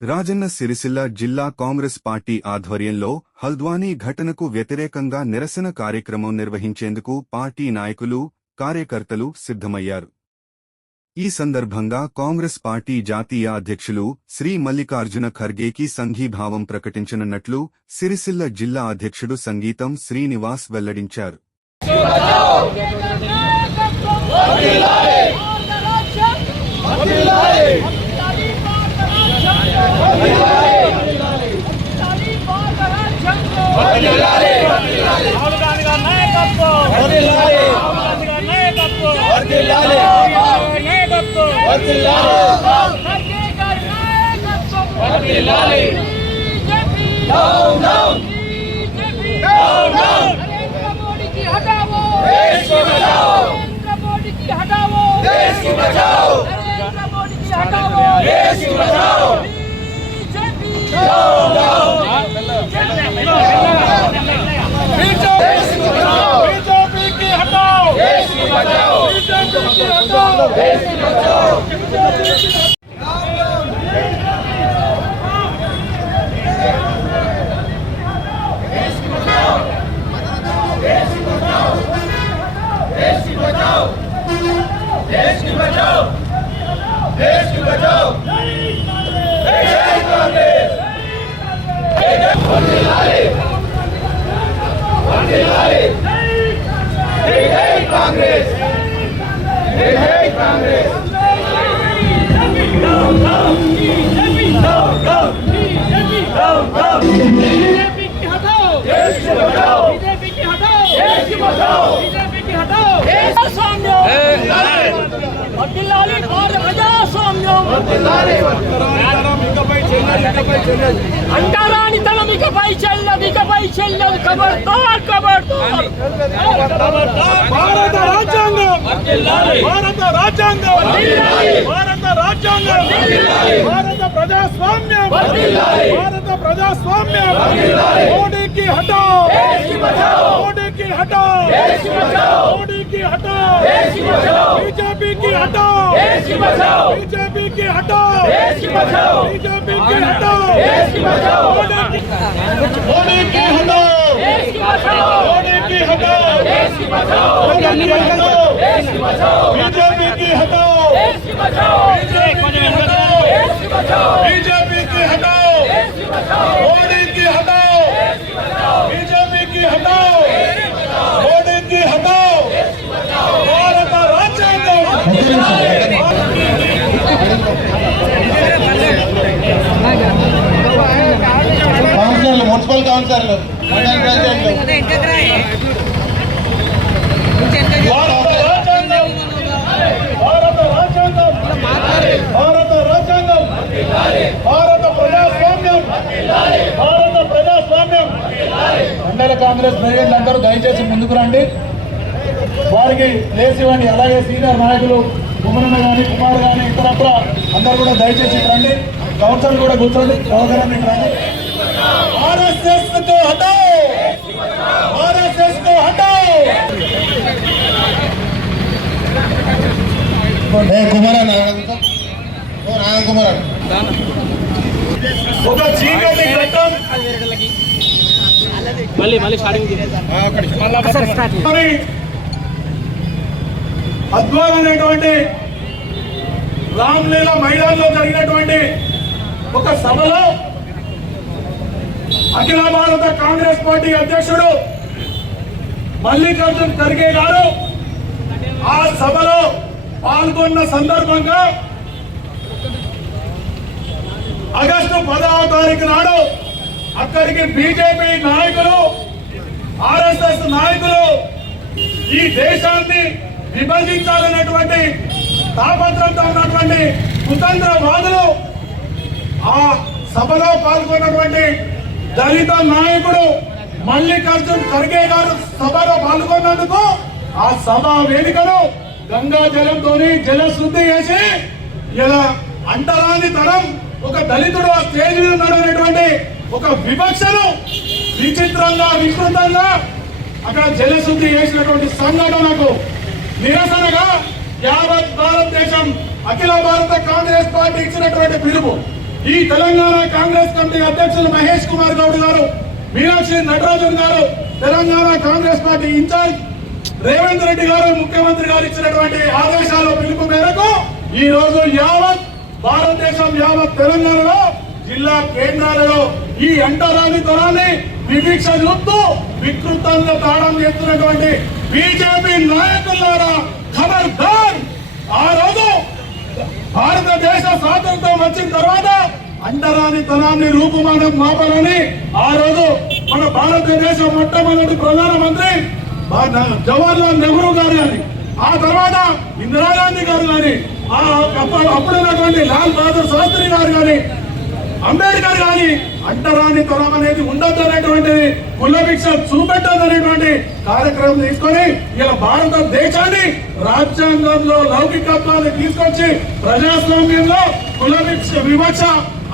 రాజన్న సిరిసిల్ల జిల్లా కాంగ్రెస్ పార్టీ ఆధ్వర్యంలో హల్ద్వానీ ఘటనకు వ్యతిరేకంగా నిరసన కార్యక్రమం నిర్వహించేందుకు పార్టీ నాయకులు, కార్యకర్తలు సిద్ధమయ్యారు. ఈ సందర్భంగా కాంగ్రెస్ పార్టీ జాతీయ అధ్యక్షులు శ్రీ మల్లికార్జున ఖర్గేకి సంఘీభావం ప్రకటించనున్నట్లు సిరిసిల్ల జిల్లా అధ్యక్షుడు సంగీతం శ్రీనివాస్ వెల్లడించారు. అంటరానితనం ఇకపై చెల్లదు ఖబర్దార్ భారత రాజ్యాంగం భారత ప్రజాస్వామ్యం మోడీకి హటాओ बीजेपी की हटाओ मोदी की हटाओ भारत राज्यांगम मुन्सिपल कौंसिल మండల కాంగ్రెస్ ప్రెసిడెంట్ దయచేసి ముందుకు రండి. వారికి ప్లేస్ ఇవ్వండి. అలాగే సీనియర్ నాయకులు కుమరన్న కానీ కుమార్ కానీ ఇతరత్ర అందరూ కూడా దయచేసి రండి. కౌన్సిల్ కూడా కూర్చోండి. సోదరుని రండి. ఆర్ఎస్ఎస్ को हटाओ, आरएसएस को हटाओ. కుమారన్న ఒక చీకటి ఘట్టం మళ్ళీ అద్భుతమైనటువంటి రామ్లీలా మైదానంలో జరిగినటువంటి ఒక సభలో అఖిల భారత కాంగ్రెస్ పార్టీ అధ్యక్షుడు మల్లికార్జున ఖర్గే గారు ఆ సభలో పాల్గొన్న సందర్భంగా ఆగస్టు 10వ తారీఖు నాడు అక్కడికి బీజేపీ నాయకులు, ఆర్ఎస్ఎస్ నాయకులు ఈ దేశాన్ని విభజించాలనేటువంటి తాపత్రంతో ఉన్నటువంటి కుతంత్రవాదులు ఆ సభలో పాల్గొన్నటువంటి దళిత నాయకుడు మల్లికార్జున ఖర్గే గారు సభలో పాల్గొన్నందుకు ఆ సభ వేదికను గంగా జలంతో జలశుద్ధి చేసి ఇలా అంటరాని తరం ఒక దళితుడు ఆ స్టేజ్ మీద ఉన్నటువంటి ఒక వివక్షను విచిత్రంగా వికృతంగా అక్కడ జలశుద్ధి చేసినటువంటి సంఘటనకు నిరసనగా యావత్ భారతదేశం అఖిల భారత కాంగ్రెస్ పార్టీ ఇచ్చినటువంటి పిలుపు ఈ తెలంగాణ కాంగ్రెస్ కమిటీ అధ్యక్షులు మహేష్ కుమార్ గౌడ్ గారు, మీనాక్షి నటరాజన్ గారు, తెలంగాణ కాంగ్రెస్ పార్టీ ఇన్ఛార్జ్ రేవంత్ రెడ్డి గారు, ముఖ్యమంత్రి గారు ఇచ్చినటువంటి ఆదేశాల పిలుపు మేరకు ఈ రోజు యావత్ భారతదేశం, యావత్ తెలంగాణలో జిల్లా కేంద్రాలలో ఈ అంటరానితనాన్ని వివక్ష చూస్తూ వికృతంగా తాళం చేస్తున్నటువంటి బీజేపీ నాయకులారా ఖబర్దార్. ఆ రోజు భారతదేశ స్వాతంత్రం వచ్చిన తర్వాత అంటరానితనాన్ని రూపుమానం మాపాలని ఆ రోజు మన భారతదేశ మొట్టమొదటి ప్రధానమంత్రి జవహర్లాల్ నెహ్రూ గారు గాని, ఆ తర్వాత ఇందిరాగాంధీ గారు గాని, అప్పుడున్నటువంటి లాల్ బహదూర్ శాస్త్రి గారు గాని, అంబేద్కర్ గాని అంటరానితనం అనేది ఉండద్దనేటువంటిది, కులభిక్ష చూపెట్టదనేటువంటి కార్యక్రమం తీసుకొని ఇలా భారతదేశాన్ని రాజ్యాంగంలో లౌకికత్వాన్ని తీసుకొచ్చి ప్రజాస్వామ్యంలో కులభిక్ష వివక్ష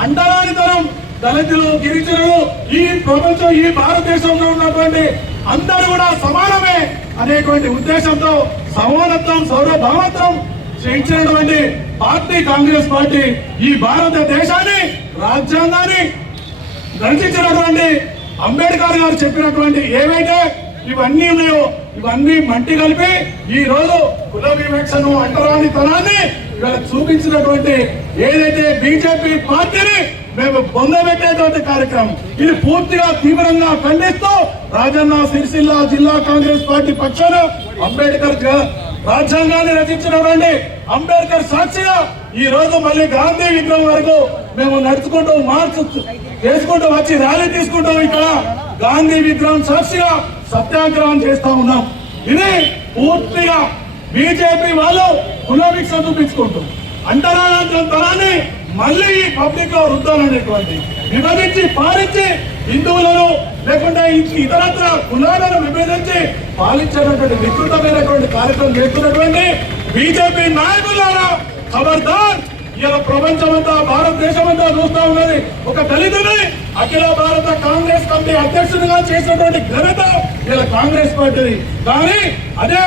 అంటరానితనం దళితులు గిరిజనులు ఈ ప్రపంచం ఈ భారతదేశంలో ఉన్నటువంటి అందరూ కూడా సమానమే అనేటువంటి ఉద్దేశంతో సమానత్వం సౌరభావత్వం చేయించినటువంటి పార్టీ కాంగ్రెస్ పార్టీ ఈ భారతదేశాన్ని రాజ్యాంగాన్ని రచించినటువంటి అంబేద్కర్ గారు చెప్పినటువంటి ఏవైతే ఇవన్నీ ఉన్నాయో ఇవన్నీ మట్టి కలిపి ఈ రోజు కుల వివక్షను అంటరానితనాన్ని ఇవాళ చూపించినటువంటి ఏదైతే బీజేపీ పార్టీని మేము పొందబెట్టేటువంటి కార్యక్రమం ఇది పూర్తిగా తీవ్రంగా ఖండిస్తూ రాజన్న సిరిసిల్ల జిల్లా కాంగ్రెస్ పార్టీ పక్షాన అంబేద్కర్ రాజ్యాంగాన్ని రచించినటువంటి అంబేద్కర్ సాక్షిగా ఈ రోజు మళ్ళీ గాంధీ విగ్రహం వరకు మేము నడుచుకుంటూ మార్చ్ చేసుకుంటూ వచ్చి ర్యాలీ తీసుకుంటూ ఇక్కడ గాంధీ విగ్రహం సాక్షిగా సత్యాగ్రహం చేస్తా ఉన్నాం. ఇది పూర్తిగా బీజేపీ వాళ్ళు కులభిక్ష చూపించుకుంటూ అంటరానితనాన్ని మళ్ళీ ఈ పబ్లిక్ లో రుద్దాలనేటువంటి విభజించి పాలించి హిందువులను లేకుంటే ఇతరత్ర కులాలను విభజించి పాలించేటటువంటి వికృతమైనటువంటి కార్యక్రమం చేస్తున్నటువంటి బీజేపీ నాయకులారా ఖబర్దార్. ఇలా ప్రపంచమంతా భారతదేశమంతా చూస్తా ఉన్నది ఒక దళితుని అఖిల భారత కాంగ్రెస్ కమిటీ అధ్యక్షుడిగా చేసినటువంటి ఘనత ఇలా కాంగ్రెస్ పార్టీది. కానీ అదే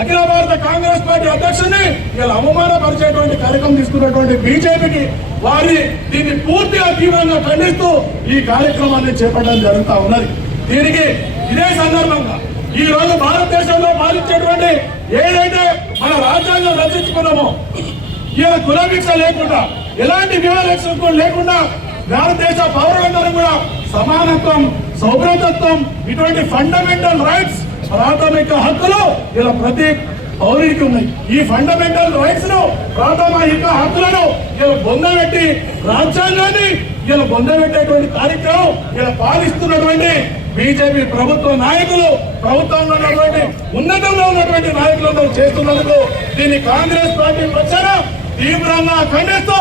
అఖిల భారత కాంగ్రెస్ పార్టీ అధ్యక్షుడిని ఇలా అవమానపరిచేటువంటి కార్యక్రమం తీసుకున్నటువంటి బీజేపీకి వారి దీన్ని పూర్తిగా తీవ్రంగా ఖండిస్తూ ఈ కార్యక్రమాన్ని చేపట్టడం జరుగుతూ ఉన్నది. దీనికి ఇదే సందర్భంగా ఈ రోజు భారతదేశంలో పాలించేటువంటి ఏదైతే మన రాజ్యాంగం రచించుకున్నామో ఇలా కులభిక్ష లేకుండా ఎలాంటి వివక్ష లేకుండా భారతదేశ పౌరులందరూ కూడా సమానత్వం సౌభ్రతత్వం ఇటువంటి ఫండమెంటల్ రైట్స్ ప్రాథమిక హక్కులు ఇలా ప్రతి పౌరుడికి ఉన్నాయి. ఈ ఫండమెంటల్ రైట్స్ ను ప్రాథమిక హక్కులను ఇలా పొందబెట్టి రాజ్యాంగాన్ని ఇలా పొందబెట్టేటువంటి కార్యక్రమం ఇలా పాలిస్తున్నటువంటి బీజేపీ ప్రభుత్వ నాయకులు ప్రభుత్వంలో ఉన్నటువంటి ఉన్నతంలో ఉన్నటువంటి నాయకులందరూ చేస్తున్నందుకు దీన్ని కాంగ్రెస్ పార్టీ పక్షాన తీవ్రంగా ఖండిస్తూ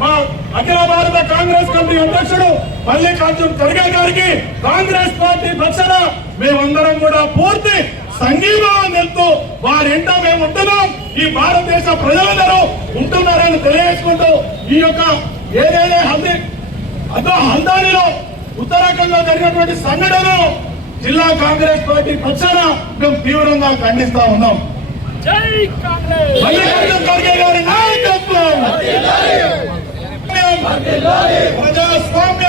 మా అఖిల భారత కాంగ్రెస్ కమిటీ అధ్యక్షుడు మల్లికార్జున్ ఖర్గే గారికి కాంగ్రెస్ పార్టీ పక్షాన మేమందరం కూడా పూర్తి సంఘీభావం తెలుపుతూ వారింట మేము ఉంటున్నాం, ఈ భారతదేశ ప్రజలందరూ ఉంటున్నారని తెలియజేసుకుంటూ ఈ యొక్క ఏదైతే హల్దానిలో ఉత్తరాఖండ్ లో జరిగినటువంటి సంఘటనను జిల్లా కాంగ్రెస్ పార్టీ పక్షాన మేము తీవ్రంగా ఖండిస్తా ఉన్నాం. మల్లికార్జున్ ఖర్గే గారి నాయకత్వం ప్రజాస్వామ్య